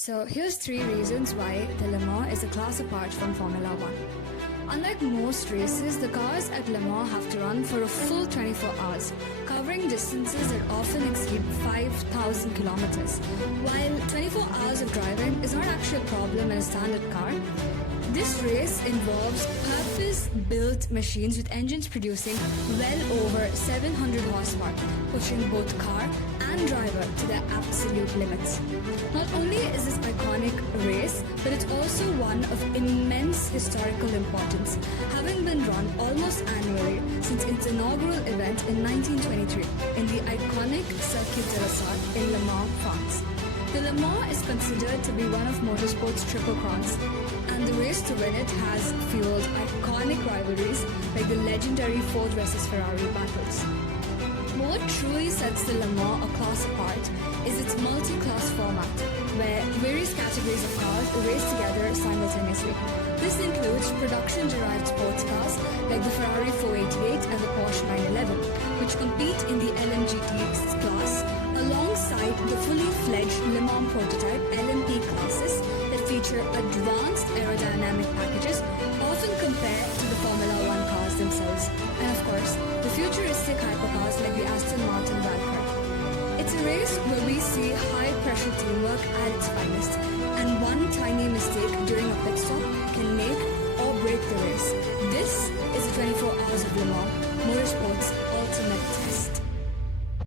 So here's 3 reasons why the Le Mans is a class apart from Formula 1. Unlike most races, the cars at Le Mans have to run for a full 24 hours, covering distances that often exceed 5,000 kilometers. While 24 hours of driving is not actually a problem in a standard car, this race involves purpose-built machines with engines producing well over 700 horsepower, pushing both car and driver to their absolute limits. Not only is this iconic race, but it's also one of immense historical importance, having been run almost annually since its inaugural event in 1923 in the iconic Circuit de la Sarthe in Le Mans, France. The Le Mans is considered to be one of motorsport's triple crowns, and the race to win it has fueled iconic rivalries like the legendary Ford versus Ferrari battles. But what truly sets the Le Mans a class apart is its multi-class format, where various categories of cars race together simultaneously. This includes production-derived sports cars like the Ferrari 488 and the Porsche 911, which compete in the LMGT class, alongside the fully fledged Le Mans prototype LMP classes that feature advanced aerodynamic packages, often compared to the Formula 1 cars themselves, and of course, the futuristic hypercars like the Aston Martin Valkyrie. It's a race where we see high-pressure teamwork at its finest.